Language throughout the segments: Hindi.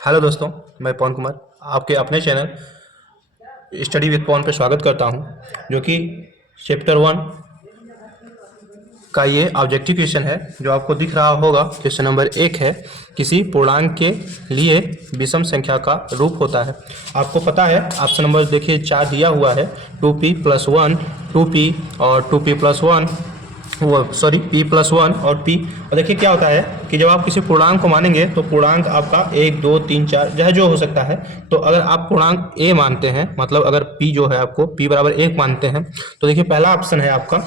हेलो दोस्तों, मैं पवन कुमार आपके अपने चैनल स्टडी विद पवन पे स्वागत करता हूं, जो कि चैप्टर 1 का ये ऑब्जेक्टिव क्वेश्चन है। जो आपको दिख रहा होगा, क्वेश्चन नंबर 1 है, किसी पूर्णांक के लिए विषम संख्या का रूप होता है। आपको पता है, ऑप्शन नंबर देखिए 4 दिया हुआ है, 2p+1, 2p और 2p+1, p+1 और p। और देखिए क्या होता है कि जब आप किसी पूर्णांक को मानेंगे तो पूर्णांक आपका 1, 2, 3, 4 चाहे जो हो सकता है। तो अगर आप पूर्णांक a मानते हैं, मतलब अगर p जो है आपको p बराबर 1 मानते हैं, तो देखिए पहला ऑप्शन है आपका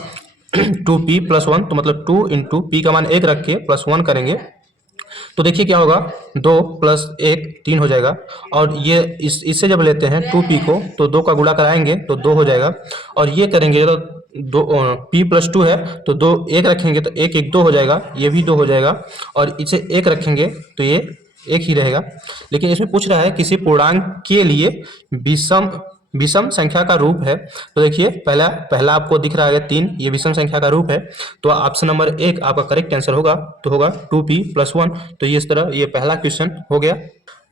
2p+1, तो मतलब 2 इंटू पी का मान 1 रख के +1 करेंगे तो देखिए क्या होगा, 2 + 1 3 हो जाएगा। और ये इससे जब लेते हैं 2p को तो 2 का गुणा कराएंगे तो 2 हो जाएगा। और ये करेंगे तो p+2 है तो 2 1 रखेंगे तो 1 1 2 हो जाएगा, ये भी 2 हो जाएगा। और इसे 1 रखेंगे तो ये 1 ही रहेगा। लेकिन इसमें पूछ रहा है किसी पूर्णांक के लिए विषम संख्या का रूप है। तो देखिए पहला आपको दिख रहा है 3, ये विषम संख्या का रूप है। तो ऑप्शन नंबर 1 आपका करेक्ट आंसर होगा, तो होगा 2p+1। तो ये इस तरह ये पहला क्वेश्चन हो गया।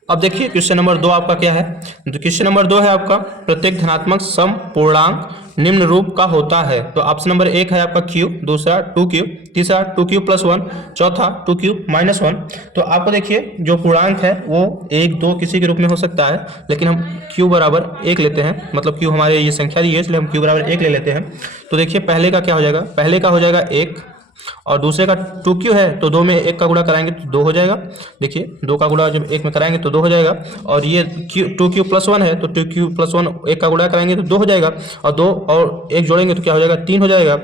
अब देखिए क्वेश्चन नंबर 2 आपका क्या है। तो क्वेश्चन नंबर 2 है आपका, प्रत्येक धनात्मक सम पूर्णांक निम्न रूप का होता है। तो ऑप्शन नंबर 1 है आपका q, दूसरा 2q, तीसरा 2q+1, चौथा 2q-1। तो आपको देखिए जो पूर्णांक है वो 1, 2 किसी के रूप में हो सकता है, लेकिन हम q बराबर 1 लेते हैं, मतलब q हमारे ये संख्या दी है इसलिए हम q बराबर 1 ले लेते हैं। तो देखिए पहले का क्या हो जाएगा, पहले का हो जाएगा 1 और दूसरे का 2q है तो 2 में 1 का गुणा कराएंगे तो 2 हो जाएगा। देखिए 2 का गुणा जब 1 में कराएंगे तो 2 हो जाएगा। और ये 2q+1 है तो 2q+1 1 का गुणा कराएंगे तो 2 हो जाएगा। और 2 और 1 जोड़ेंगे तो क्या हो जाएगा, 3 हो जाएगा।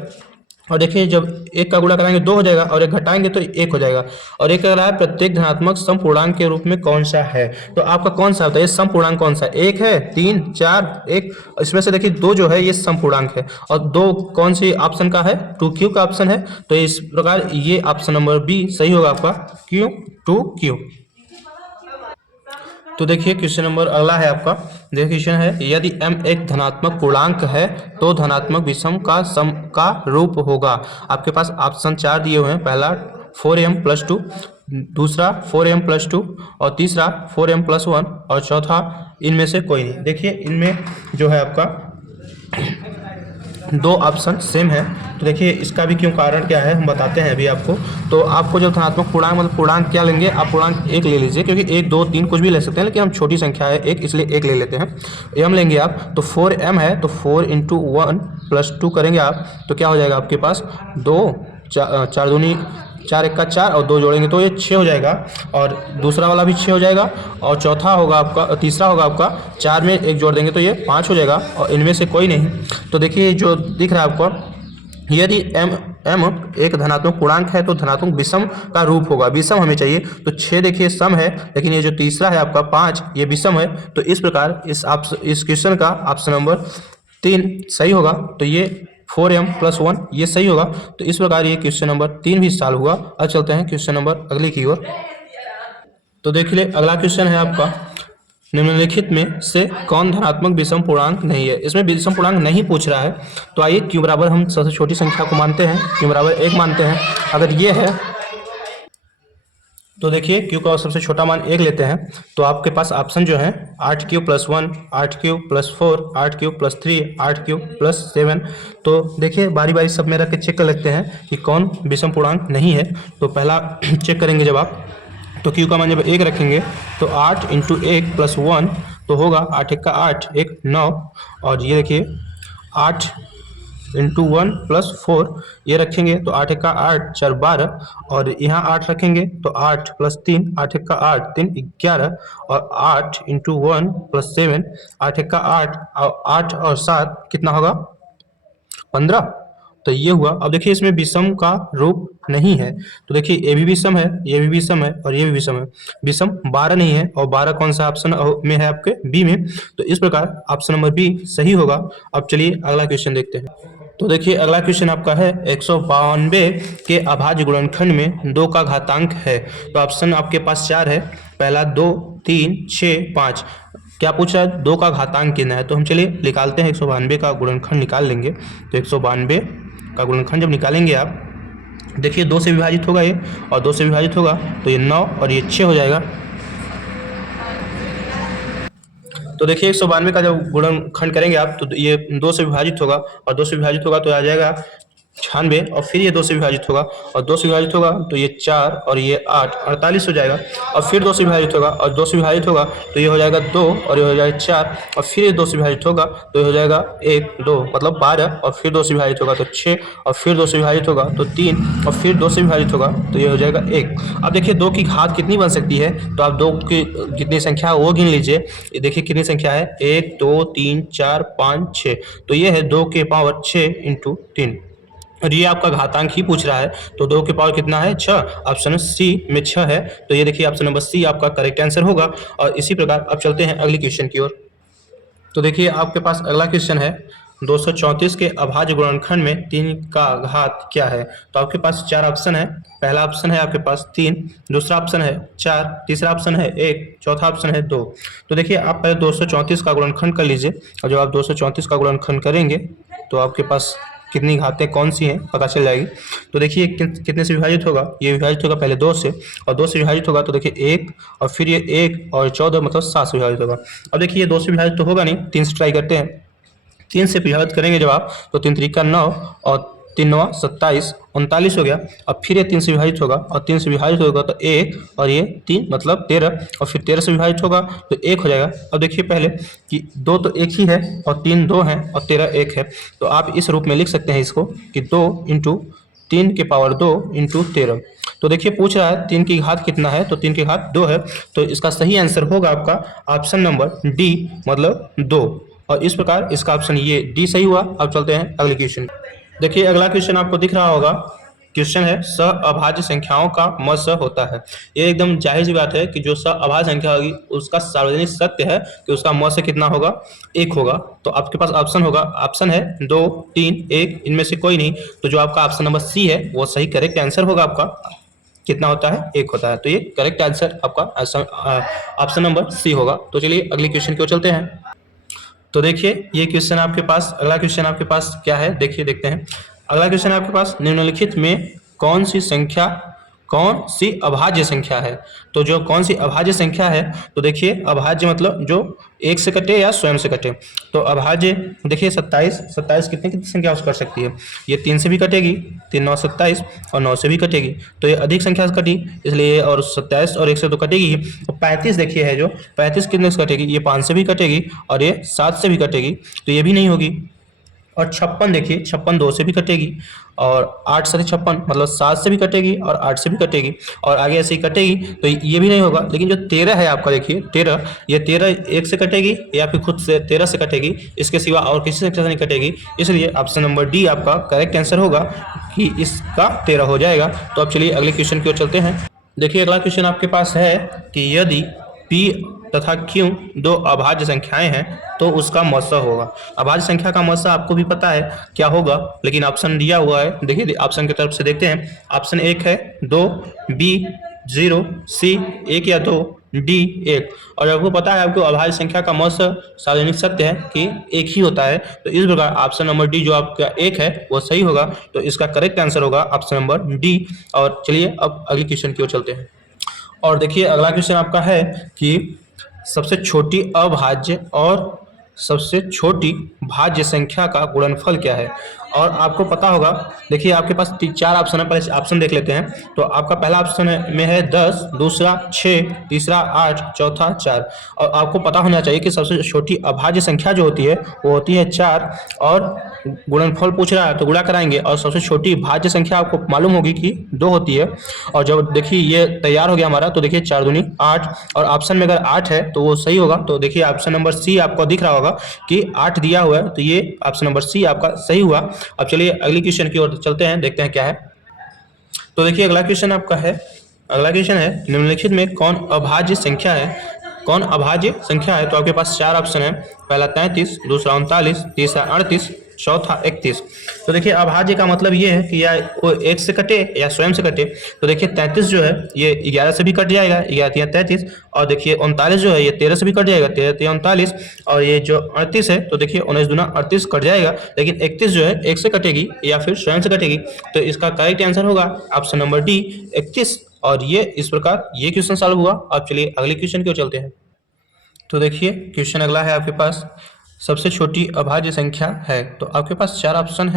और देखिए जब 1 का गुणा कराएंगे 2 हो जाएगा और 1 घटाएंगे तो 1 हो जाएगा। और एक कह रहा है प्रत्येक धनात्मक सम पूर्णांक के रूप में कौन सा है। तो आपका कौन सा होता है, ये सम पूर्णांक कौन सा है, 1 है, 3, 4, 1। इसमें से देखिए 2 जो है ये सम पूर्णांक है और 2 कौन सी ऑप्शन का है, 2q का ऑप्शन है। तो इस प्रकार ये ऑप्शन नंबर बी सही होगा आपका, q 2q। तो देखिए क्वेश्चन नंबर अगला है आपका, देखिए क्वेश्चन है, यदि m एक धनात्मक पूर्णांक है तो धनात्मक विषम का सम का रूप होगा। आपके पास ऑप्शन 4 दिए हुए हैं, पहला 4m+2, दूसरा 4m+2 और तीसरा 4m+1 और चौथा इनमें से कोई नहीं। देखिए इनमें जो है आपका 2 ऑप्शन सेम है। तो देखिए इसका भी क्यों कारण क्या है हम बताते हैं अभी आपको। तो आपको जब धनात्मक पूर्णांक, मतलब पूर्णांक क्या लेंगे आप, पूर्णांक 1 ले लीजिए, क्योंकि 1, 2, 3 कुछ भी ले सकते हैं, लेकिन हम छोटी संख्या है 1 इसलिए 1 ले लेते हैं। m लेंगे आप तो 4m है तो 4 × 1+2 करेंगे आप तो क्या हो जाएगा आपके पास, 2 4 दूनी 4 1 का 4 और 2 जोड़ेंगे तो ये 6 हो जाएगा। और दूसरा वाला भी 6 हो जाएगा। और चौथा होगा आपका, तीसरा होगा आपका 4 में 1 जोड़ देंगे तो ये 5 हो जाएगा। और इनमें से कोई नहीं। तो देखिए जो दिख रहा है आपको, यदि m एक धनात्मक पूर्णांक है तो धनात्मक विषम का रूप होगा। विषम हमें चाहिए तो 6 देखिए सम है, लेकिन ये जो तीसरा है आपका 5 ये विषम है। तो इस प्रकार इस क्वेश्चन का ऑप्शन नंबर 3 सही होगा। तो ये 4m+1 ये सही होगा। तो इस प्रकार ये क्वेश्चन नंबर 3 भी सॉल्व हुआ। अब चलते हैं क्वेश्चन नंबर अगले की ओर। तो देखिए अगला क्वेश्चन है आपका, निम्नलिखित में से कौन धनात्मक विषम पूर्णांक नहीं है। इसमें विषम पूर्णांक नहीं पूछ रहा है। तो आइए q बराबर हम सबसे छोटी संख्या को मानते हैं, q बराबर 1 मानते हैं। अगर ये है तो देखिए q का सबसे छोटा मान 1 लेते हैं। तो आपके पास ऑप्शन जो है 8q+1, 8q+4, 8q+3, 8q+7। तो देखिए बारी बारी सब में रख के चेक कर लेते हैं कि कौन विषम पूर्णांक नहीं है। तो पहला चेक करेंगे जब आप, तो q का मान जब 1 रखेंगे तो 8 × 1+1 तो होगा 8 1 का 8, 1 9। और ये देखिए 8 × 1+4 ये रखेंगे तो 8 1 का 8, 4 12। और यहाँ 8 रखेंगे तो 8 + 3, 8 1 का 8, 3 11। और 8 × 1+7, 8 1 का 8 और 8 और 7 कितना होगा, 15। तो ये हुआ। अब देखिए इसमें विषम का रूप नहीं है। तो देखिए ये भी विषम है, ये भी विषम है और ये भी विषम है। विषम 12 नहीं है और 12 कौन सा ऑप्शन में है आपके, बी में। तो इस प्रकार ऑप्शन नंबर बी सही होगा। अब चलिए अगला क्वेश्चन देखते हैं। तो देखिए अगला क्वेश्चन आपका है, 192 के अभाज्य गुणनखंड में 2 का घातांक है। तो ऑप्शन आपके पास 4 है, पहला 2, 3, 6, 5। क्या पूछ रहा है, 2 का घातांक कितना है। तो हम चलिए निकालते हैं, 192 का गुणनखंड निकाल लेंगे। तो 192 का गुणनखंड जब निकालेंगे आप, देखिए 2 से विभाजित होगा ये और 2 से विभाजित होगा तो ये 9 और ये 6 हो जाएगा। तो देखिए 192 का जब गुणनखंड करेंगे आप तो ये 2 से विभाजित होगा, और 2 से विभाजित होगा तो आ जाएगा 96, और फिर ये 2 से विभाजित होगा, और 2 से विभाजित होगा तो ये 4 और ये 8, 48 हो जाएगा, और फिर 2 से विभाजित होगा, और 2 से विभाजित होगा तो ये हो जाएगा 2, और ये हो जाएगा 4, और फिर ये 2 से विभाजित होगा तो ये हो जाएगा 1 2 मतलब 12, और फिर 2 से विभाजित होगा तो 6, और फिर 2 से विभाजित होगा तो 3, और फिर 2 से विभाजित होगा तो ये हो जाएगा 1। अब देखिए 2 की घात कितनी बन सकती है, तो आप 2 की कितनी संख्या है वो गिन लीजिए। ये देखिए कितनी संख्या है, 1 2 3 4 5 6, तो ये है 2 के पावर 6 इंटू 3, और ये आपका घातांक ही पूछ रहा है, तो 2 के पावर कितना है 6, ऑप्शन सी में 6 है, तो ये देखिए ऑप्शन नंबर सी आपका करेक्ट आंसर होगा। और इसी प्रकार अब चलते हैं अगली क्वेश्चन की ओर। तो देखिए आपके पास अगला क्वेश्चन है, 234 के अभाज्य गुणनखंड में 3 का घात क्या है। तो आपके पास 4 ऑप्शन है। पहला ऑप्शन है आपके पास 3, दूसरा ऑप्शन है 4, तीसरा ऑप्शन है 1, चौथा ऑप्शन है 2। तो देखिए आप पहले 234 का गुणनखंड कर लीजिए, और जब आप 234 का गुणनखंड करेंगे तो आपके पास कितनी घातें कौन सी हैं पता चल जाएगी। तो देखिए कितने से विभाजित होगा, ये विभाजित होगा पहले 2 से, और 2 से विभाजित होगा तो देखिए 1, और फिर ये 1 और 14 मतलब 7 से विभाजित होगा। अब देखिए ये 2 से विभाजित तो होगा नहीं, 3 से ट्राई करते हैं। 3 से विभाजित करेंगे जब आप तो 3 त्रिका 9, और 3 9 27, 39 हो गया। अब फिर ये 3 से विभाजित होगा, और 3 से विभाजित होगा तो 1, और ये 3 मतलब 13, और फिर 13 से विभाजित होगा तो 1 हो जाएगा। अब देखिए पहले कि 2 तो 1 ही है, और 3 2 है, और 13 1 है, तो आप इस रूप में लिख सकते हैं इसको कि 2 इंटू 3 के पावर 2 इंटू 13। तो देखिए पूछ रहा है 3 की घात कितना है, तो 3 की घात 2 है, तो इसका सही आंसर होगा आपका ऑप्शन नंबर डी मतलब 2, और इस प्रकार इसका ऑप्शन ये डी सही हुआ। अब चलते हैं अगले क्वेश्चन। देखिए अगला क्वेश्चन आपको दिख रहा होगा, क्वेश्चन है सहअभाज्य संख्याओं का मत स होता है। ये एकदम जाहिर सी बात है कि जो सहअभाज्य संख्या होगी उसका सार्वजनिक सत्य है कि उसका मत से कितना होगा, 1 होगा। तो आपके पास ऑप्शन होगा, ऑप्शन है 2 3 1, इनमें से कोई नहीं, तो जो आपका ऑप्शन नंबर सी है वो सही करेक्ट आंसर होगा। आपका कितना होता है, 1 होता है, तो ये करेक्ट आंसर आपका ऑप्शन नंबर सी होगा। तो चलिए अगले क्वेश्चन की ओर चलते हैं। तो देखिए ये क्वेश्चन आपके पास, अगला क्वेश्चन आपके पास क्या है, देखिए देखते हैं। अगला क्वेश्चन आपके पास, निम्नलिखित में कौन सी अभाज्य संख्या है। तो जो कौन सी अभाज्य संख्या है, तो देखिए अभाज्य मतलब जो 1 से कटे या स्वयं से कटे। तो अभाज्य देखिए 27 कितनी कितनी संख्या कर सकती है, ये 3 से भी कटेगी, 3 9 27, और 9 से भी कटेगी, तो ये अधिक संख्या से कटी इसलिए, और 27 और 1 से तो कटेगी ही। तो 35 देखिए है जो 35 कितने से कटेगी, ये 5 से भी कटेगी, और ये 7 से भी कटेगी, तो ये भी नहीं होगी। और 56 देखिए 56 2 से भी कटेगी, और 8 से 56 मतलब 7 से भी कटेगी, और 8 से भी कटेगी, और आगे ऐसे ही कटेगी, तो ये भी नहीं होगा। लेकिन जो 13 है आपका देखिए 13, ये 13 1 से कटेगी या फिर खुद से 13 से कटेगी, इसके सिवा और किसी संख्या से नहीं कटेगी, इसलिए ऑप्शन नंबर डी आपका करेक्ट आंसर होगा कि इसका 13 हो जाएगा। तो अब चलिए अगले क्वेश्चन की ओर चलते हैं। देखिए अगला क्वेश्चन आपके पास है कि यदि पी तथा क्यू 2 अभाज्य संख्याएं हैं तो उसका मत होगा। अभाज्य संख्या का मत आपको भी पता है क्या होगा, लेकिन ऑप्शन दिया हुआ है, देखिए ऑप्शन की तरफ से देखते हैं। ऑप्शन 1 है 2, बी 0, सी 1 या 2, डी 1। और आपको पता है आपको अभाज्य संख्या का मत सार्वजनिक सत्य है कि 1 ही होता है, तो इस प्रकार ऑप्शन नंबर डी जो आपका 1 है वो सही होगा। तो इसका करेक्ट आंसर होगा ऑप्शन नंबर डी। और चलिए अब अगले क्वेश्चन की ओर चलते हैं। और देखिए अगला क्वेश्चन आपका है कि सबसे छोटी अभाज्य और सबसे छोटी भाज्य संख्या का गुणनफल क्या है। और आपको पता होगा, देखिए आपके पास 4 ऑप्शन है, पहले ऑप्शन देख लेते हैं। तो आपका पहला ऑप्शन में है 10, दूसरा 6, तीसरा 8, चौथा 4। और आपको पता होना चाहिए कि सबसे छोटी अभाज्य संख्या जो होती है वो होती है 4, और गुणनफल पूछ रहा है तो गुणा कराएंगे, और सबसे छोटी भाज्य संख्या आपको मालूम होगी कि 2 होती है। और जब देखिए ये तैयार हो गया हमारा, तो देखिए 4 दूनी 8, और ऑप्शन में अगर 8 है तो वो सही होगा। तो देखिए ऑप्शन नंबर सी आपको दिख रहा होगा कि 8 दिया हुआ है, तो ये ऑप्शन नंबर सी आपका सही हुआ। अब चलिए अगली क्वेश्चन की ओर चलते हैं, देखते हैं क्या है। तो देखिए अगला क्वेश्चन आपका है, अगला क्वेश्चन है निम्नलिखित में कौन अभाज्य संख्या है, कौन अभाज्य संख्या है। तो आपके पास 4 ऑप्शन है, पहला 33, दूसरा 39, तीसरा 38, चौथा 31। तो देखिए अभाज्य का मतलब ये है कि या वो 1 से कटे या स्वयं से कटे। तो देखिए 33 जो है ये 11 से भी कट जाएगा, 11 33, और देखिए 39 जो है ये 13 से भी कट जाएगा, 13 39, और ये जो 38 है तो देखिए 19 दूना 38 कट जाएगा। लेकिन 31 जो है 1 से कटेगी या फिर स्वयं से कटेगी, तो इसका करेक्ट आंसर होगा ऑप्शन नंबर डी 31। और ये इस प्रकार ये क्वेश्चन सॉल्व हुआ। अब चलिए अगले क्वेश्चन की ओर चलते हैं। तो देखिए क्वेश्चन अगला है आपके पास, सबसे छोटी अभाज्य संख्या है। तो आपके पास चार ऑप्शन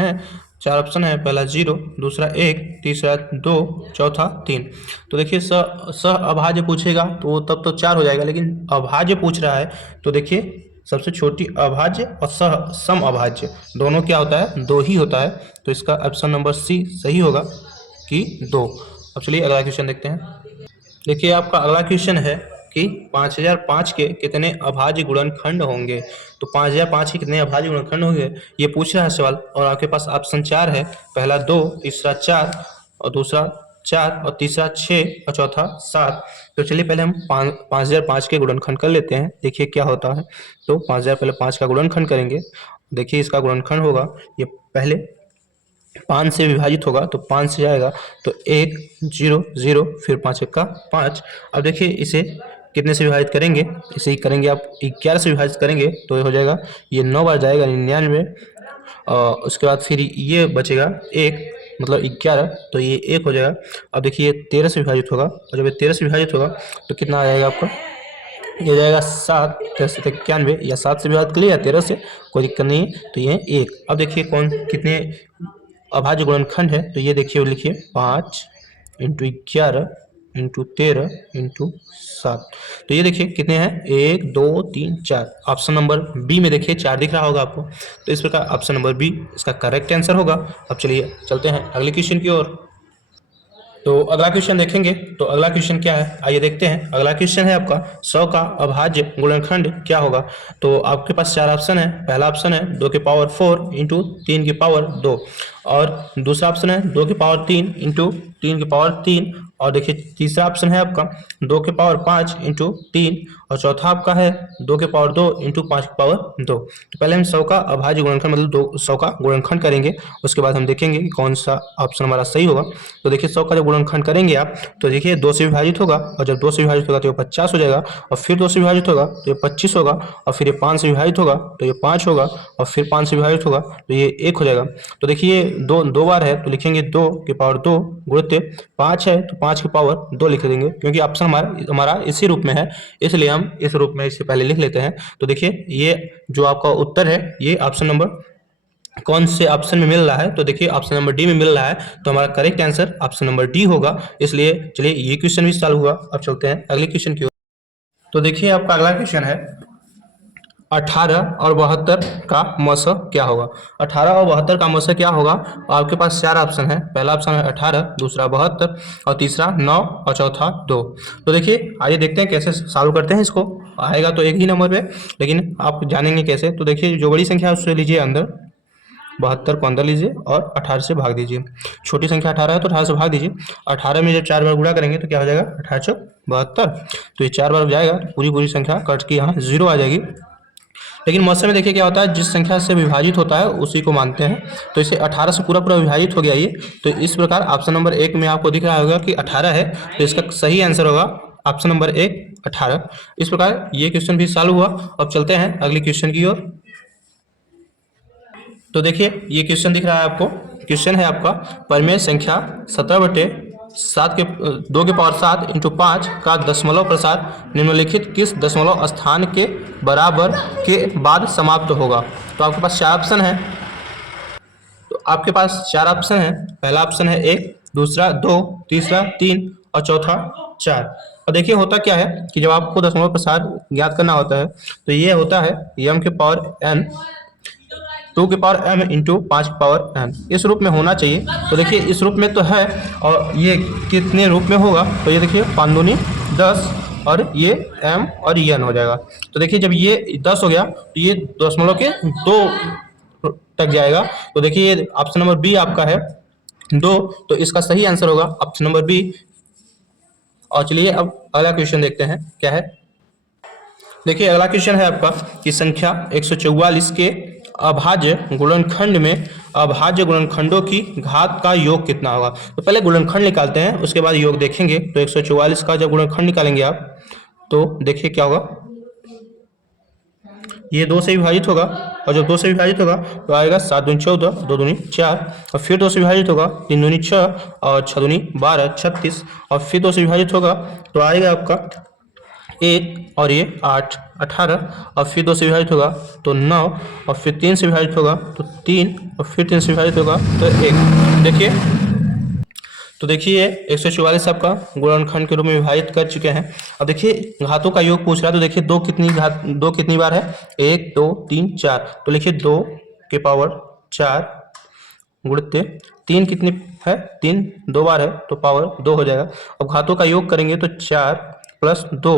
है, पहला 0, दूसरा 1, तीसरा 2, चौथा 3। तो देखिए सह अभाज्य पूछेगा तो तब तो 4 हो जाएगा, लेकिन अभाज्य पूछ रहा है तो देखिए सबसे छोटी अभाज्य और सम अभाज्य दोनों क्या होता है, 2 ही होता है। तो इसका ऑप्शन नंबर सी सही होगा कि 2। अब चलिए अगला क्वेश्चन देखते हैं। देखिए आपका अगला क्वेश्चन है कि 5005 के कितने अभाज्य गुणनखंड होंगे। तो 5005 के कितने अभाज्य गुणनखंड होंगे ये पूछ रहा है सवाल, और आपके पास ऑप्शन 4 है, पहला 2, तीसरा 4 और दूसरा 4 और तीसरा 6 और चौथा 7। तो चलिए पहले हम 5005 के गुणनखंड कर लेते हैं, देखिए क्या होता है। तो 5000 पहले 5 का गुणनखंड करेंगे, देखिए इसका गुणनखंड होगा, ये पहले 5 से विभाजित होगा तो 5 से जाएगा तो 1 0 0, फिर 5 1 का 5। अब देखिए इसे कितने से विभाजित करेंगे, इसे ही करेंगे आप 11 से विभाजित करेंगे तो ये हो जाएगा, ये 9 बार जाएगा 99, और उसके बाद फिर ये बचेगा 1, मतलब 11, तो ये 1 हो जाएगा। अब देखिए ये 13 से विभाजित होगा, और जब ये 13 से विभाजित होगा तो कितना आ जाएगा आपका, ये हो जाएगा 7, 91, या 7 से विभाजित कर लिया या 13 से, कोई दिक्कत नहीं है। तो ये 1। अब देखिए कितने अभाज्य गुणनखंड है, तो ये देखिए लिखिए 5 × 11 × 13 × 7। तो ये देखिए कितने हैं, 1 2 3 4। ऑप्शन नंबर बी में देखिए 4 दिख रहा होगा आपको, तो इस प्रकार ऑप्शन नंबर बी इसका करेक्ट आंसर होगा। अब चलिए चलते हैं अगले क्वेश्चन की ओर। तो अगला क्वेश्चन देखेंगे, तो अगला क्वेश्चन क्या है आइए देखते हैं। अगला क्वेश्चन है आपका 100 का अभाज्य गुणनखंड क्या होगा। तो आपके पास 4 ऑप्शन है, पहला ऑप्शन है 2 की पावर 4 × 3 की पावर 2, और दूसरा ऑप्शन है 2 की पावर 3 × 3 की पावर 3, और देखिए तीसरा ऑप्शन है आपका 2 की पावर 5 × 3, और चौथा आपका है 2 की पावर 2 × 5 की पावर 2। तो पहले हम 100 का अभाज्य गुणनखंड मतलब 100 का गुणनखंड करेंगे, उसके बाद हम देखेंगे कि कौन सा ऑप्शन हमारा सही होगा। तो देखिए 100 का जब गुणनखंड करेंगे आप तो देखिए 2 से विभाजित होगा, और जब 2 से विभाजित होगा तो ये 50 हो जाएगा, और फिर 2 से विभाजित होगा तो ये 25 होगा, और फिर ये 5 से विभाजित होगा तो ये 5 होगा, और फिर 5 से विभाजित होगा तो ये 1 हो जाएगा। तो देखिए दो बार है तो लिखेंगे 2 की पावर 2 गुणित 5 है तो 5 की पावर 2 लिख देंगे, क्योंकि ऑप्शन हमारा इसी रूप में है, इसलिए हम इस रूप में इसे पहले लिख लेते हैं। तो देखिए ये जो आपका उत्तर है ये ऑप्शन नंबर कौन से ऑप्शन में मिल रहा है, तो देखिए ऑप्शन नंबर डी में मिल रहा है, तो हमारा correct answer option number D होगा। इसलिए चलिए ये क्वेश्चन भी सॉल्व हुआ। अब चलते हैं अगले क्वेश्चन की ओर। तो देखिए आपका अगला क्वेश्चन है 18 और 72 का मौसा क्या होगा। 18 और 72 का मौसा क्या होगा, आपके पास 4 ऑप्शन है, पहला ऑप्शन है 18, दूसरा 72, और तीसरा 9 और चौथा 2। तो देखिए आइए देखते हैं कैसे सॉल्व करते हैं इसको। आएगा तो एक ही नंबर पे, लेकिन आप जानेंगे कैसे। तो देखिए जो बड़ी संख्या है उससे लीजिए अंदर, 72 को अंदर लीजिए और 18 से भाग दीजिए। छोटी संख्या 18 है तो 18 से भाग दीजिए। 18 में जब 4 बार गुणा करेंगे तो क्या हो जाएगा, 18 × 72। तो ये 4 बार जाएगा तो पूरी संख्या कट के यहाँ 0 आ जाएगी। लेकिन मौसे में देखिए क्या होता है, जिस संख्या से विभाजित होता है उसी को मानते हैं। तो इसे 18 से पूरा विभाजित हो गया ये। तो इस प्रकार ऑप्शन नंबर 1 में आपको दिख रहा होगा कि 18 है, तो इसका सही आंसर होगा ऑप्शन नंबर 1 18। इस प्रकार ये क्वेश्चन भी सॉल्व हुआ। अब चलते हैं अगले क्वेश्चन की ओर। तो देखिए ये क्वेश्चन दिख रहा है आपको, क्वेश्चन है आपका परिमेय संख्या 17/7 के 2 की पावर 7 × 5 का दशमलव प्रसार निम्नलिखित किस दशमलव स्थान के बराबर के बाद समाप्त होगा। तो आपके पास 4 ऑप्शन है, तो आपके पास 4 ऑप्शन है, पहला ऑप्शन है 1, दूसरा 2, तीसरा 3 और चौथा 4। और देखिए होता क्या है कि जब आपको दशमलव प्रसार ज्ञात करना होता है तो ये होता है m की पावर n 2 की पावर m × 5 की पावर n, इस रूप में होना चाहिए। तो देखिए इस रूप में तो है, और ये कितने रूप में होगा, तो ये देखिए 5 दूनी 10, और ये m और ये n हो जाएगा। तो देखिए जब ये 10 हो गया तो ये दशमलव के 2 तक जाएगा। तो देखिए ये ऑप्शन नंबर बी आपका है 2, तो इसका सही आंसर होगा ऑप्शन नंबर बी। और चलिए अब अगला क्वेश्चन देखते हैं क्या है। देखिए अगला क्वेश्चन है आपका कि संख्या 144 के अभाज्य गुणनखंड में अभाज्य गुणनखंडों की घात का योग कितना होगा। तो पहले गुणनखंड निकालते हैं, उसके बाद योग देखेंगे। तो 144 का जब गुणनखंड निकालेंगे आप तो देखिए क्या होगा, ये 2 से विभाजित होगा, और जब 2 से विभाजित होगा तो आएगा 7 दूनी 14, 2 दूनी 4, और फिर 2 से विभाजित होगा 3 दूनी 6 और 6 दूनी 12 36, और फिर 2 से विभाजित होगा तो आएगा आपका 1 और ये 8, 18 और फिर 2 से विभाजित होगा तो 9 और फिर 3 से विभाजित होगा तो 3 और फिर 3 से विभाजित होगा तो 1। देखिए, तो देखिए 144 आपका गुणनखंड के रूप में विभाजित कर चुके हैं। अब देखिए घातों का योग पूछ रहा है, तो देखिए दो कितनी बार है, 1 2 3 4, तो लिखिए 2 के पावर 4 गुणित 3 कितनी है, 3 2 बार है तो पावर 2 हो जाएगा। अब घातों का योग करेंगे तो 4 प्लस 2,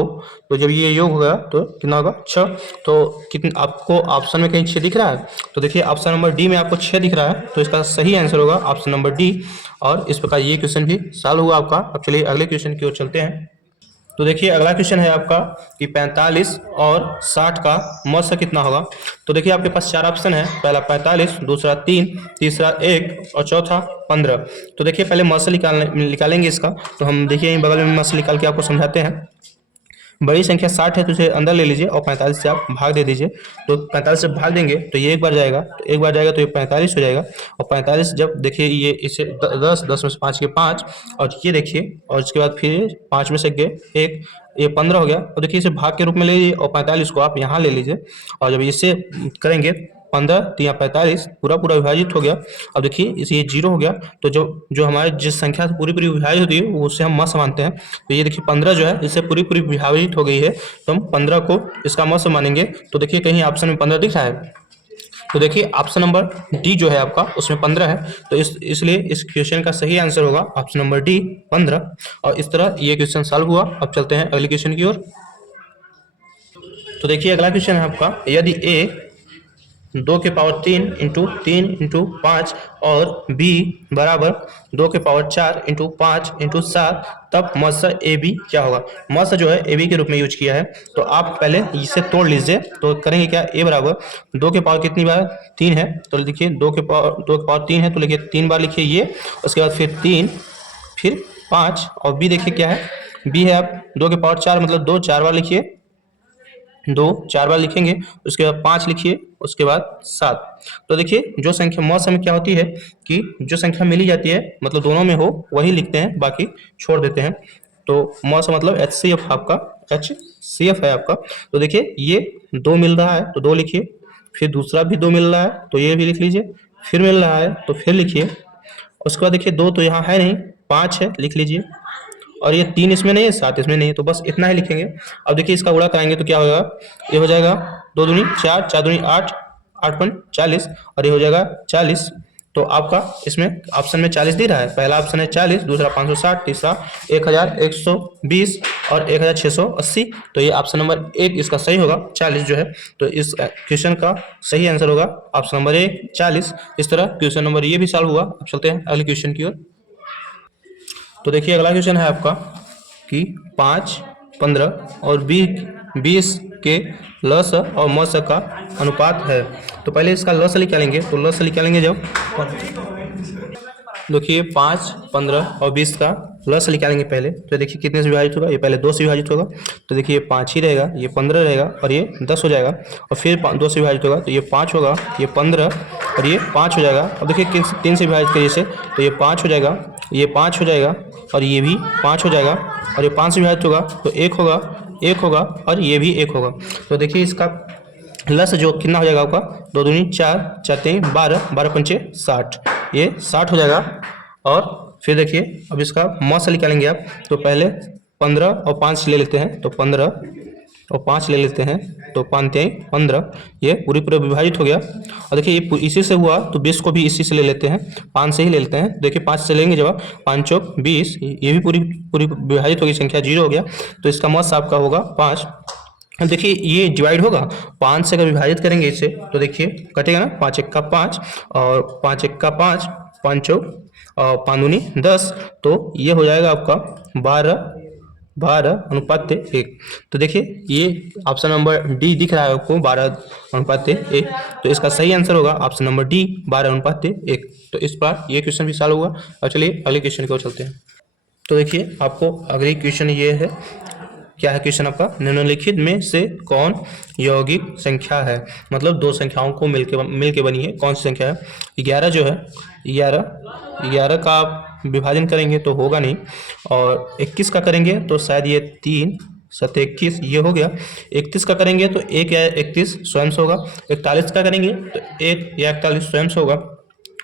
तो जब ये योग होगा तो कितना होगा, 6। तो कितने आपको ऑप्शन में कहीं 6 दिख रहा है, तो देखिए ऑप्शन नंबर डी में आपको 6 दिख रहा है, तो इसका सही आंसर होगा ऑप्शन नंबर डी। और इस प्रकार ये क्वेश्चन भी सॉल्व हुआ आपका। अब चलिए अगले क्वेश्चन की ओर चलते हैं। तो देखिए अगला क्वेश्चन है आपका कि 45 और 60 का मौसा कितना होगा। तो देखिए आपके पास 4 ऑप्शन है, पहला 45, दूसरा 3, तीसरा 1 और चौथा 15। तो देखिए पहले मौसा निकालेंगे इसका, तो हम देखिए यहीं बगल में मौसा निकाल के आपको समझाते हैं। बड़ी संख्या 60 है तो इसे अंदर ले लीजिए और 45 से आप भाग दे दीजिए। तो 45 से भाग देंगे तो ये एक बार जाएगा, तो एक बार जाएगा तो ये 45 हो जाएगा। और 45 जब देखिए ये इसे 10 10 में से 5 के 5, और ये देखिए और इसके बाद फिर 5 में से गए 1, ये 15 हो गया। और देखिए इसे भाग के रूप में ले लीजिए और 45 को आप यहाँ ले लीजिए, और जब इसे करेंगे 15 3 45 पूरा पूरा विभाजित हो गया। अब देखिए इसे ये 0 हो गया, तो जो हमारे जिस संख्या से पूरी पूरी विभाजित होती है वो उससे हम मस मानते हैं। तो ये देखिए 15 जो है इससे पूरी पूरी विभाजित हो गई है, तो हम 15 को इसका मस मानेंगे। तो देखिए कहीं ऑप्शन में 15 दिख रहा है, तो देखिए ऑप्शन नंबर डी जो है आपका उसमें 15 है, तो इसलिए इस क्वेश्चन का सही आंसर होगा ऑप्शन नंबर डी 15। और इस तरह ये क्वेश्चन सॉल्व हुआ। अब चलते हैं अगले क्वेश्चन की ओर। तो देखिए अगला क्वेश्चन है आपका, यदि ए 2 के पावर 3 इंटू 3 इंटू 5 और b बराबर 2 के पावर 4 इंटू 5 इंटू 7, तब मौसा ए बी क्या होगा। मौसा जो है ए बी के रूप में यूज किया है, तो आप पहले इसे तोड़ लीजिए। तो करेंगे क्या, ए बराबर 2 के पावर कितनी बार 3 है, तो लिखिए 2 के पावर 3 है, तो लिखिए 3 बार लिखिए ये, उसके बाद फिर 3 फिर 5, और बी देखिए क्या है, बी है आप 2 के पावर 4 मतलब 2 4 बार लिखिए, 2 4 बार लिखेंगे, उसके बाद 5 लिखिए, उसके बाद 7। तो देखिए जो संख्या मौसा में क्या होती है कि जो संख्या मिली जाती है मतलब दोनों में हो वही लिखते हैं, बाकी छोड़ देते हैं। तो मौसा मतलब HCF आपका, HCF है आपका। तो देखिए ये 2 मिल रहा है तो 2 लिखिए, फिर दूसरा भी 2 मिल रहा है तो ये भी लिख लीजिए, फिर मिल रहा है तो फिर लिखिए, उसके बाद देखिए 2 तो यहाँ है नहीं, 5 है, लिख लीजिए, और ये 3 इसमें नहीं है, 7 इसमें नहीं है, तो बस इतना ही लिखेंगे। अब देखिए इसका गुणा कराएंगे तो क्या होगा, ये हो जाएगा 2 दूनी 4, 4 दूनी 8, 8 पंच 40, और ये हो जाएगा 40। तो आपका इसमें ऑप्शन में 40 दे रहा है, पहला ऑप्शन है 40, दूसरा 560, तीसरा 1120 और 1680। तो ये ऑप्शन नंबर 1 इसका सही होगा, 40 जो है। तो इस क्वेश्चन का सही आंसर होगा ऑप्शन नंबर 1 40। इस तरह क्वेश्चन नंबर ये भी सॉल्व हुआ। अब चलते हैं अगले क्वेश्चन की ओर। तो देखिए अगला क्वेश्चन है आपका कि 5, 15 और 20 के लस और मस का अनुपात है। तो पहले इसका लस निकालेंगे, तो लस निकालेंगे जब देखिए 5, 15 और 20 का लस निकालेंगे पहले, तो देखिए कितने से विभाजित होगा, ये पहले 2 से विभाजित होगा, तो देखिए 5 ही रहेगा, ये 15 रहेगा और ये 10 हो जाएगा, और फिर 2 से विभाजित होगा तो ये 5 होगा, ये 15 और ये 5 हो जाएगा। अब देखिए 3 से विभाजित करिए इसे, तो ये 5 हो जाएगा, ये 5 हो जाएगा और ये भी 5 हो जाएगा, और ये 5 से विभाजित होगा तो 1 होगा, 1 होगा और ये भी 1 होगा। तो देखिए इसका लस जो कितना हो जाएगा आपका, 2 दूनी 4, 4 3 12, 12 पंचे 60, ये 60 हो जाएगा। और फिर देखिए अब इसका मौसा निकालेंगे आप, तो पहले 15 और 5 ले लेते हैं, तो 15 और 5 ले लेते हैं, तो 5 3 15, ये पूरी पूरा विभाजित हो गया। और देखिए ये इसी से हुआ तो 20 को भी इसी से ले लेते हैं, 5 से ही ले लेते हैं। देखिए 5 से लेंगे जब 5 चौक 20, ये भी पूरी पूरी विभाजित होगी, संख्या 0 हो गया, तो इसका मौसा आपका होगा 5। देखिए ये डिवाइड होगा, 5 से अगर विभाजित करेंगे इसे तो देखिए कटेगा ना, 5 1 का 5 और 5 1 का 5, 5 चौक और 5 दूनी 10, तो ये हो जाएगा आपका 12 अनुपात 1। तो देखिए ये ऑप्शन नंबर डी दिख रहा है आपको 12 अनुपात 1, तो इसका सही आंसर होगा ऑप्शन नंबर डी 12 अनुपात 1। तो इस बार ये क्वेश्चन भी सॉल्व हुआ। और चलिए अगले क्वेश्चन की ओर चलते हैं। तो देखिए आपको अगली क्वेश्चन ये है, क्या है क्वेश्चन आपका, निम्नलिखित में से कौन यौगिक संख्या है, मतलब 2 संख्याओं को मिलके बनी है, कौन सी संख्या है। 11 जो है, 11 का आप विभाजन करेंगे तो होगा नहीं, और 21 का करेंगे तो शायद ये 3 7 21, ये हो गया। 31 का करेंगे तो 1 या 31 स्वयं से होगा। 41 का करेंगे तो 1 या 41 स्वयं से होगा।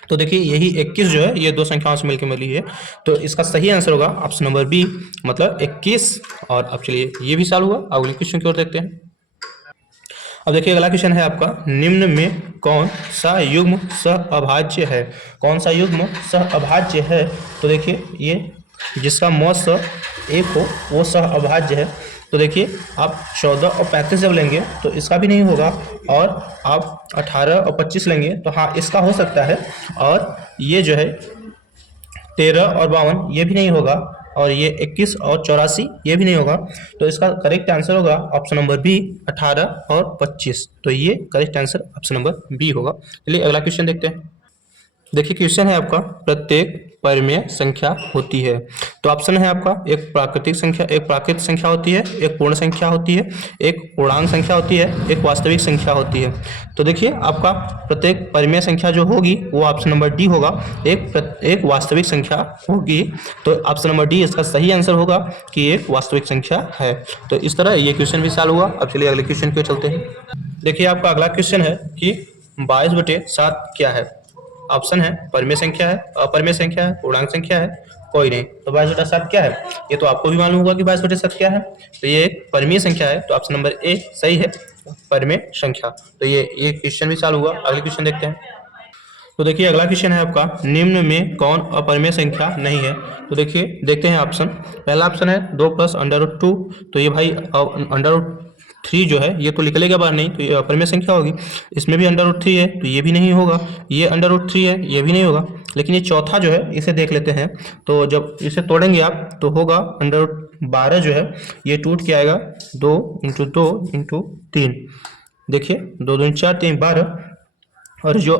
तो देखिए यही 21 जो है ये दो संख्याओं से मिलकर मिली है, तो इसका सही आंसर होगा ऑप्शन नंबर बी, मतलब 21। और अब चलिए ये भी सॉल्व हुआ। अगले क्वेश्चन की ओर देखते हैं। अब देखिए अगला क्वेश्चन है आपका, निम्न में कौन सा युग्म सहअभाज्य है? कौन सा युग्म सहअभाज्य है? तो देखिए ये जिसका मौत स एक हो वो सहअभाज्य है। तो देखिए आप 14 और 35 जब लेंगे तो इसका भी नहीं होगा, और आप 18 और 25 लेंगे तो हाँ इसका हो सकता है, और ये जो है 13 और 52 ये भी नहीं होगा, और ये 21 और 84 ये भी नहीं होगा। तो इसका करेक्ट आंसर होगा ऑप्शन नंबर बी, 18 और 25। तो ये correct answer option number B होगा। चलिए अगला क्वेश्चन देखते हैं। देखिए क्वेश्चन है आपका, प्रत्येक परिमेय संख्या होती है। तो ऑप्शन है आपका, एक प्राकृतिक संख्या होती है, एक पूर्ण संख्या होती है, एक पूर्णांक संख्या होती है, एक वास्तविक संख्या होती है। तो देखिए आपका प्रत्येक परिमेय संख्या जो होगी वो ऑप्शन नंबर डी होगा, एक वास्तविक संख्या होगी। तो ऑप्शन नंबर डी इसका सही आंसर होगा कि एक वास्तविक संख्या है। तो इस तरह ये क्वेश्चन भी सॉल्व हुआ। अब चलिए अगले क्वेश्चन की ओर चलते हैं। देखिए आपका अगला क्वेश्चन है कि 22/7 क्या है? ऑप्शन है परिमेय संख्या है, अपरिमेय संख्या है, पूर्णांक संख्या है, कोई नहीं। तो 22/7 क्या है? ये तो आपको भी मालूम होगा कि 22/7 क्या है। तो ये एक परिमेय संख्या है, तो ऑप्शन नंबर ए सही है, परिमेय संख्या। तो ये क्वेश्चन भी चालू हुआ। अगले क्वेश्चन देखते हैं। तो देखिए अगला क्वेश्चन है आपका, निम्न में कौन अपरिमेय संख्या नहीं है? तो देखिए देखते हैं ऑप्शन। पहला ऑप्शन है 2 + √2। तो ये भाई √3 जो है ये तो निकलेगा बाहर नहीं, तो ये अपरिमेय संख्या होगी। इसमें भी √3 है तो ये भी नहीं होगा। ये √3 है ये भी नहीं होगा। लेकिन ये चौथा जो है इसे देख लेते हैं। तो जब इसे तोड़ेंगे आप तो होगा √12 जो है ये टूट के आएगा 2 × 2 × 3। देखिए 2 2 4 3 12, और जो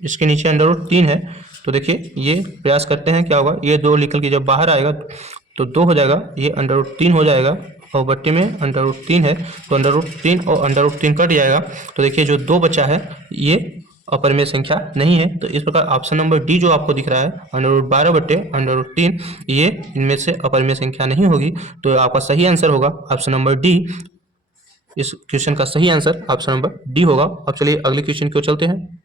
इसके नीचे √3 है। तो देखिए ये प्रयास करते हैं क्या होगा, ये 2 निकल के जब बाहर आएगा तो 2 हो जाएगा, ये √3 हो जाएगा, और बट्टे में √3 है तो √3 और √3 कट जाएगा। तो देखिए जो 2 बचा है ये अपरिमेय संख्या नहीं है। तो इस प्रकार ऑप्शन नंबर डी जो आपको दिख रहा है √12/√3 ये इनमें से अपरिमेय संख्या नहीं होगी। तो आपका सही आंसर होगा ऑप्शन नंबर डी। इस क्वेश्चन का सही आंसर ऑप्शन नंबर डी होगा। अब चलिए अगले क्वेश्चन की ओर चलते हैं।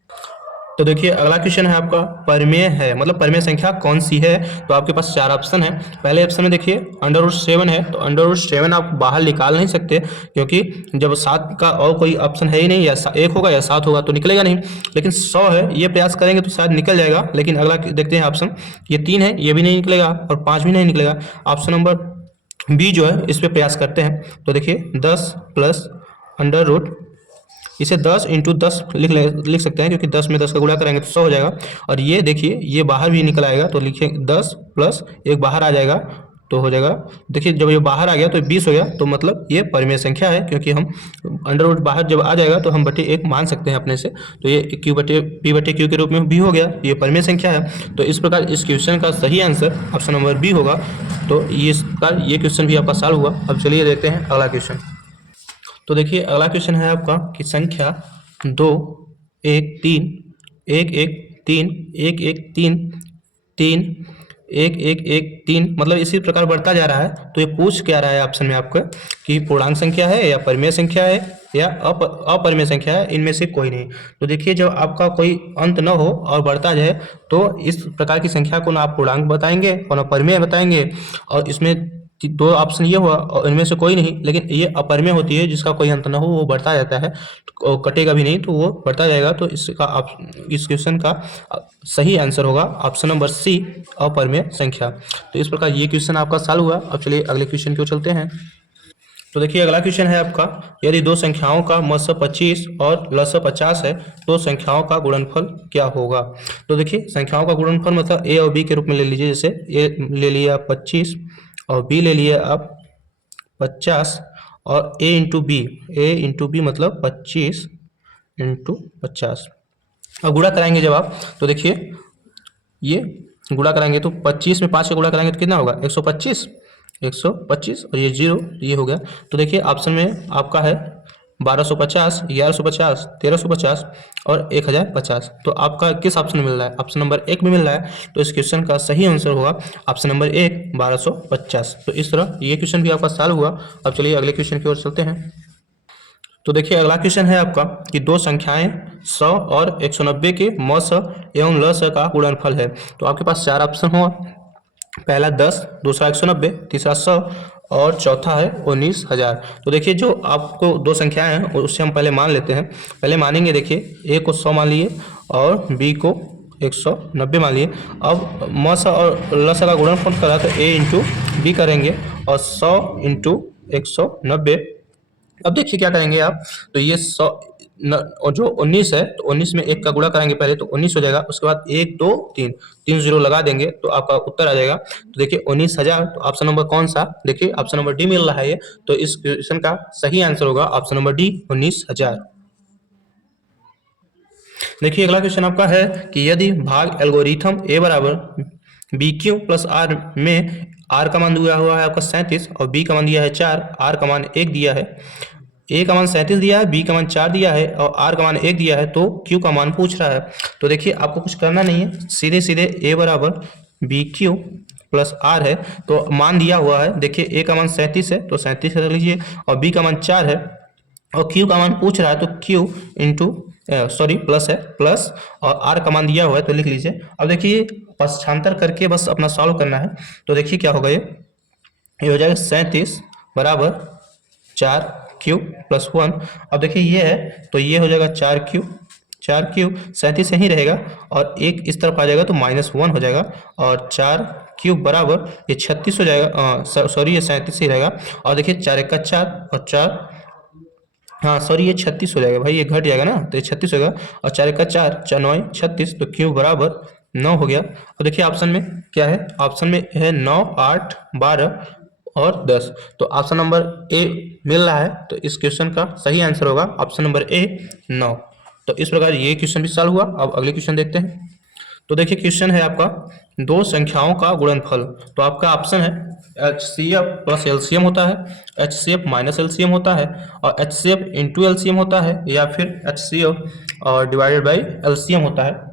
तो देखिए अगला क्वेश्चन है आपका, परिमेय है मतलब परिमेय संख्या कौन सी है? तो आपके पास 4 ऑप्शन है। पहले ऑप्शन में देखिए √7 है, तो √7 आप बाहर निकाल नहीं सकते, क्योंकि जब 7 का और कोई ऑप्शन है ही नहीं, या 1 होगा या 7 होगा तो निकलेगा नहीं। लेकिन 100 है, ये प्रयास करेंगे तो शायद निकल जाएगा। लेकिन अगला देखते हैं ऑप्शन, ये 3 है ये भी नहीं निकलेगा, और 5 भी नहीं निकलेगा। ऑप्शन नंबर बी जो है इस पर प्रयास करते हैं। तो देखिए 10 + √, इसे 10 × 10 लिख सकते हैं, क्योंकि 10 में 10 का गुणा करेंगे तो 100 हो जाएगा। और ये देखिए ये बाहर भी निकल आएगा, तो लिखिए 10 + 1 बाहर आ जाएगा तो हो जाएगा। देखिए जब ये बाहर आ गया तो 20 हो गया, तो मतलब ये परिमेय संख्या है, क्योंकि हम √ बाहर जब आ जाएगा तो हम बटे 1 मान सकते हैं अपने से। तो ये P/Q के रूप में भी हो गया, ये परिमेय संख्या है। तो इस प्रकार इस क्वेश्चन का सही आंसर ऑप्शन नंबर बी होगा। तो ये क्वेश्चन भी आपका सॉल्व हुआ। अब चलिए देखते हैं अगला क्वेश्चन। तो देखिए अगला क्वेश्चन है आपका कि संख्या 2 1 3 1 1 3 1 1 3 3 1 1 1 3, मतलब इसी प्रकार बढ़ता जा रहा है। तो ये पूछ क्या रहा है ऑप्शन में आपका कि पूर्णांक संख्या है या परिमेय संख्या है या अपरिमेय संख्या है, इनमें से कोई नहीं। तो देखिए जब आपका कोई अंत न हो और बढ़ता जाए तो इस प्रकार की संख्या को ना आप पूर्णांक बताएंगे और ना परिमेय बताएंगे। और इसमें 2 ऑप्शन ये हुआ और इनमें से कोई नहीं। लेकिन ये अपरिमेय होती है जिसका कोई अंत न हो, वो बढ़ता जाता है, तो कटेगा भी नहीं, तो वो बढ़ता जाएगा। तो इस क्वेश्चन का सही आंसर होगा ऑप्शन नंबर सी, अपरिमेय संख्या। तो इस प्रकार ये क्वेश्चन आपका सॉल्व हुआ। अब चलिए अगले क्वेश्चन की ओर चलते हैं। तो देखिए अगला क्वेश्चन है आपका, यदि 2 संख्याओं का मध्य 25 और लसागु 50 है तो संख्याओं का गुणनफल क्या होगा? तो देखिए संख्याओं का गुणनफल मतलब ए और बी के रूप में ले लीजिए। जैसे ए ले लिया आप 25 और बी ले लिए आप 50, और a × b मतलब 25 × 50। अब गुणा कराएंगे जब आप, तो देखिए ये गुणा कराएंगे तो 25 में 5 का गुणा कराएंगे तो कितना होगा 125 और ये 0, ये हो गया। तो देखिए ऑप्शन में आपका है 1250, 1150, 1350 और 1050। तो आपका किस ऑप्शन में मिल रहा है? ऑप्शन नंबर 1 में मिल रहा है। तो इस क्वेश्चन का सही आंसर होगा ऑप्शन नंबर 1, 1250। तो इस तरह ये क्वेश्चन भी आपका सॉल्व हुआ। अब चलिए अगले क्वेश्चन की ओर चलते हैं। तो देखिए अगला क्वेश्चन है आपका कि दो संख्याएं 100 और 190 के म स एवं ल स का गुणनफल है। तो आपके पास चार ऑप्शन होगा, पहला 10, दूसरा 190, तीसरा 100 और चौथा है 19,000। तो देखिए जो आपको दो संख्याएं हैं उससे हम पहले मान लेते हैं। पहले मानेंगे, देखिए ए को 100 मान लिए और बी को 190 मान लिए। अब म स और ल स का गुणनफल करा तो ए इंटू बी करेंगे और 100 इंटू 190। अब देखिए क्या करेंगे आप, तो ये 100 और जो 19 है तो 19 में 1 का गुणा करेंगे पहले तो 19 हो जाएगा। उसके बाद 1 2 3 3 जीरो लगा देंगे तो आपका उत्तर आ जाएगा। तो देखिए 19,000। तो ऑप्शन नंबर कौन सा? देखिए ऑप्शन नंबर डी मिल रहा है ये। तो इस क्वेश्चन का सही आंसर होगा ऑप्शन नंबर डी, 19,000। देखिए अगला क्वेश्चन आपका है कि यदि भाग एल्गोरिथम ए बराबर बी क्यू प्लस आर में आर का मान दिया हुआ है आपका 37 और बी का मान दिया है 4, आर का मान 1 दिया है, ए का मान 37 दिया है, बी का मान 4 दिया है और आर का मान 1 दिया है, तो क्यू का मान पूछ रहा है। तो देखिए आपको कुछ करना नहीं है, सीधे सीधे ए बराबर बी क्यू प्लस आर है तो मान दिया हुआ है। देखिए ए का मान 37 है तो 37 रख लीजिए और बी का मान 4 है और क्यू का मान पूछ रहा है तो क्यू इंटू सॉरी प्लस है प्लस और आर का मान दिया हुआ है तो लिख लीजिए। अब देखिए पक्षांतर करके बस अपना सॉल्व करना है। तो देखिए क्या होगा, ये हो जाएगा 37 बराबर 4 क्यू प्लस 1। अब देखिए ये है तो ये हो जाएगा 4 क्यू 37 यहीं रहेगा और एक इस तरफ आ जाएगा तो -1 हो जाएगा और 4 क्यू बराबर ये 36 हो जाएगा। सॉरी ये 37 ही रहेगा। और देखिए 4 1 का 4 और 4, हाँ सॉरी ये 36 हो जाएगा भाई, ये घट जाएगा ना तो ये 36 होगा और 4 1 का 4, 4 9 36 तो क्यू बराबर 9 हो गया। और देखिए ऑप्शन में क्या है, ऑप्शन में है 9 8 12 और 10। तो ऑप्शन नंबर ए मिल रहा है। तो इस क्वेश्चन का सही आंसर होगा ऑप्शन नंबर ए, 9। तो इस प्रकार ये क्वेश्चन भी सॉल्व हुआ। अब अगले क्वेश्चन देखते हैं। तो देखिए क्वेश्चन है आपका दो संख्याओं का गुणनफल। तो आपका ऑप्शन है HCF प्लस एलसीएम होता है, HCF माइनस एलसीएम होता है और HCF इंटू एलसीएम होता है या फिर HCF और डिवाइडेड बाई एलसीएम होता है।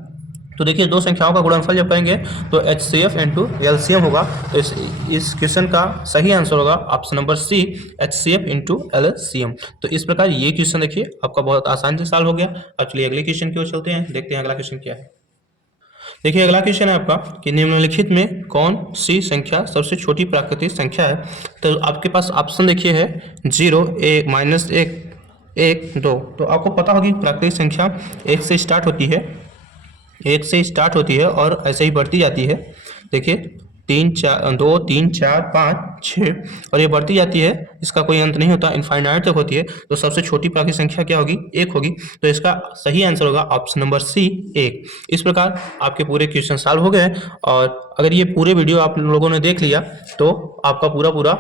तो देखिए दो संख्याओं का गुणनफल जब करेंगे तो HCF इंटू एलसीएम होगा। तो इस क्वेश्चन का सही आंसर होगा option number C, HCF into LCM. तो इस प्रकार ये क्वेश्चन देखिए आपका बहुत आसान से सॉल्व हो गया। अब चलिए अगले क्वेश्चन की ओर चलते हैं, देखते हैं अगला क्वेश्चन क्या है। देखिए अगला क्वेश्चन है आपका कि निम्नलिखित में कौन सी संख्या सबसे छोटी प्राकृतिक संख्या है। तो आपके पास ऑप्शन देखिए है 0 1 -1 1 2। तो आपको पता होगी प्राकृतिक संख्या 1 से स्टार्ट होती है, 1 से स्टार्ट होती है और ऐसे ही बढ़ती जाती है। देखिए 3 4 2 3 4 5 6 और ये बढ़ती जाती है, इसका कोई अंत नहीं होता, इनफाइनाइट तक होती है। तो सबसे छोटी प्राकृतिक संख्या क्या होगी? 1 होगी। तो इसका सही आंसर होगा ऑप्शन नंबर सी, 1। इस प्रकार आपके पूरे क्वेश्चन सॉल्व हो गए। और अगर ये पूरे वीडियो आप लोगों ने देख लिया तो आपका पूरा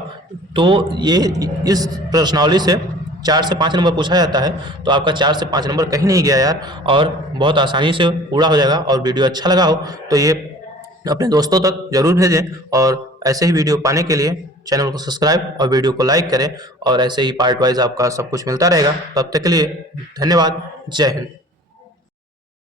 तो ये इस प्रश्नावली से 4 से 5 नंबर पूछा जाता है। तो आपका 4 से 5 नंबर कहीं नहीं गया यार, और बहुत आसानी से पूरा हो जाएगा। और वीडियो अच्छा लगा हो तो ये अपने दोस्तों तक जरूर भेजें और ऐसे ही वीडियो पाने के लिए चैनल को सब्सक्राइब और वीडियो को लाइक करें और ऐसे ही पार्ट वाइज आपका सब कुछ मिलता रहेगा। तब तक के लिए धन्यवाद। जय हिंद।